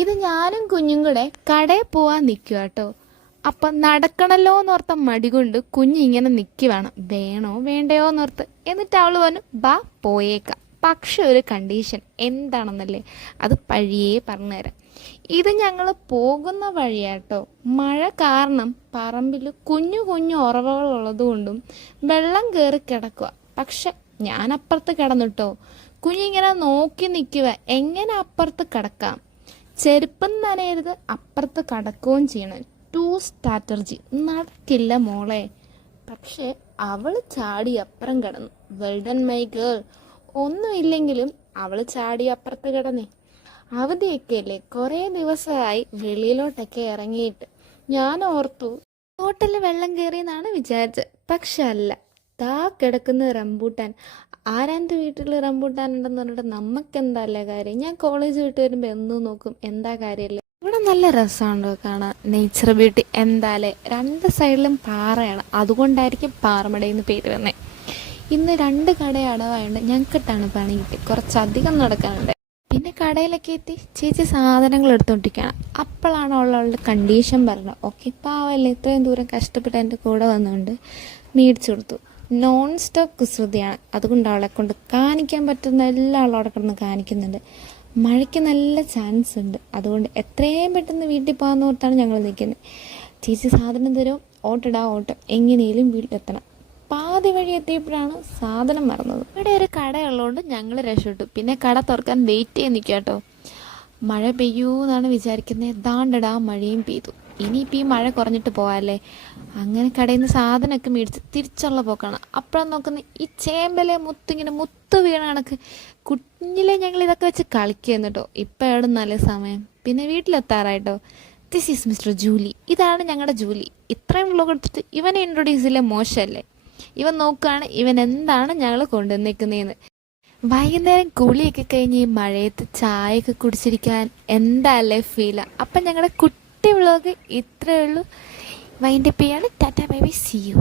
ഇത് ഞാനും കുഞ്ഞും കൂടെ കടയിൽ പോവാൻ നിൽക്കുക കേട്ടോ. അപ്പം നടക്കണല്ലോ എന്നോർത്ത മടി കൊണ്ട് കുഞ്ഞിങ്ങനെ നിൽക്കുവാണ്, വേണോ വേണ്ടയോ എന്നോർത്ത്. എന്നിട്ട് അവൾ പറഞ്ഞു ബാ പോയേക്കാം, പക്ഷെ ഒരു കണ്ടീഷൻ. എന്താണെന്നല്ലേ, അത് പഴിയേ പറഞ്ഞുതരാം. ഇത് ഞങ്ങൾ പോകുന്ന വഴിയാട്ടോ. മഴ കാരണം പറമ്പിൽ കുഞ്ഞു കുഞ്ഞു ഉറവകളുള്ളത് കൊണ്ടും വെള്ളം കയറി കിടക്കുക. പക്ഷെ ഞാൻ അപ്പുറത്ത് കിടന്നിട്ടോ. കുഞ്ഞിങ്ങനെ നോക്കി നിൽക്കുക, എങ്ങനെ അപ്പുറത്ത് കിടക്കാം, ചെരുപ്പം നനയരുത്, അപ്പുറത്ത് കടക്കുകയും ചെയ്യണം. ടു സ്ട്രാറ്റജി നടക്കില്ല മോളെ. പക്ഷെ അവൾ ചാടി അപ്പുറം കിടന്നു. Well done my girl. ഒന്നുമില്ലെങ്കിലും അവൾ ചാടി അപ്പുറത്ത് കിടന്നേ. അവധിയൊക്കെ അല്ലേ, കുറേ ദിവസമായി വെളിയിലോട്ടൊക്കെ ഇറങ്ങിയിട്ട്. ഞാൻ ഓർത്തു തോട്ടിൽ വെള്ളം കയറിയെന്നാണ് വിചാരിച്ചത്. പക്ഷെ അല്ല, താ കിടക്കുന്ന റംബൂട്ടാൻ. ആരാൻ്റെ വീട്ടിൽ റംബൂട്ടാൻ ഉണ്ടെന്ന് പറഞ്ഞിട്ട് നമുക്കെന്തല്ലേ കാര്യം. ഞാൻ കോളേജ് വിട്ട് വരുമ്പോൾ എന്നും നോക്കും, എന്താ കാര്യമല്ലേ. ഇവിടെ നല്ല രസമുണ്ടോ കാണാൻ, നേച്ചർ ബ്യൂട്ടി. എന്തായാലേ രണ്ട് സൈഡിലും പാറയാണ്, അതുകൊണ്ടായിരിക്കും പാറമടയെന്ന് പേര് വന്നേ. ഇന്ന് 2 കട അടവായതുകൊണ്ട് ഞങ്ങൾക്കിട്ടാണ് പണി കിട്ടി, കുറച്ചധികം നടക്കാനുണ്ട്. പിന്നെ കടയിലൊക്കെ എത്തി ചേച്ചി സാധനങ്ങൾ എടുത്തോണ്ടിരിക്കുകയാണ്. അപ്പോഴാണ് അവളുടെ കണ്ടീഷൻ പറഞ്ഞത്. ഓക്കെ പാവല്ലേ, ഇത്രയും ദൂരം കഷ്ടപ്പെട്ട് എൻ്റെ കൂടെ വന്നുകൊണ്ട് മേടിച്ചു കൊടുത്തു. നോൺ സ്റ്റോപ്പ് കുസൃതിയാണ്, അതുകൊണ്ട് അവളെ കൊണ്ട് കാണിക്കാൻ പറ്റുന്ന എല്ലാം അവളവിടെ കിടന്ന് കാണിക്കുന്നുണ്ട്. മഴയ്ക്ക് നല്ല ചാൻസ് ഉണ്ട്, അതുകൊണ്ട് എത്രയും പെട്ടെന്ന് വീട്ടിൽ പോകാമെന്ന് ഓർത്താണ് ഞങ്ങൾ നിൽക്കുന്നത്. ചേച്ചി സാധനം തരും, ഓട്ടടാ ഓട്ടം, എങ്ങനെയും വീട്ടിലെത്തണം. പാതി വഴി എത്തിയപ്പോഴാണ് സാധനം മറന്നത്. ഇവിടെ ഒരു കടയുള്ളതുകൊണ്ട് ഞങ്ങൾ രക്ഷപ്പെട്ടു. പിന്നെ കട തുറക്കാൻ വെയിറ്റ് ചെയ്ത് നിൽക്കുക കേട്ടോ. മഴ പെയ്യൂന്നാണ് വിചാരിക്കുന്നത്, ദാണ്ടടാ മഴയും പെയ്തു. ഇനിയിപ്പോൾ ഈ മഴ കുറഞ്ഞിട്ട് പോകാമല്ലേ. അങ്ങനെ കടയിൽ നിന്ന് സാധനമൊക്കെ മേടിച്ച് തിരിച്ചുള്ള പോക്കാണ്. അപ്പോഴാണ് നോക്കുന്നത് ഈ ചേമ്പലെ മുത്തിങ്ങനെ മുത്ത് വീണ കണക്ക്. കുഞ്ഞിലെ ഞങ്ങൾ ഇതൊക്കെ വെച്ച് കളിക്കുന്നു കേട്ടോ. ഇപ്പം എവിടെ നല്ല സമയം. പിന്നെ വീട്ടിലെത്താറായിട്ടോ. This is mister Julie. ഇതാണ് ഞങ്ങളുടെ ജൂലി. ഇത്രയും വ്ലോഗ് എടുത്തിട്ട് ഇവനെ ഇൻട്രൊഡ്യൂസ് ചെയ്യില്ല, മോശമല്ലേ. ഇവൻ നോക്കുകയാണ് ഇവൻ എന്താണ് ഞങ്ങൾ കൊണ്ടുവന്നേക്കുന്നതെന്ന്. വൈകുന്നേരം കുളിയൊക്കെ കഴിഞ്ഞ് ഈ മഴയത്ത് ചായയൊക്കെ കുടിച്ചിരിക്കാൻ എന്താല്ലേ ഫീലാണ്. അപ്പം ഞങ്ങളുടെ കുട്ടി വ്ലോഗ് ഇത്രയേ ഉള്ളൂ. വൈൻഡപ്പ് ചെയ്യാണ്. Tata bye bye, see U.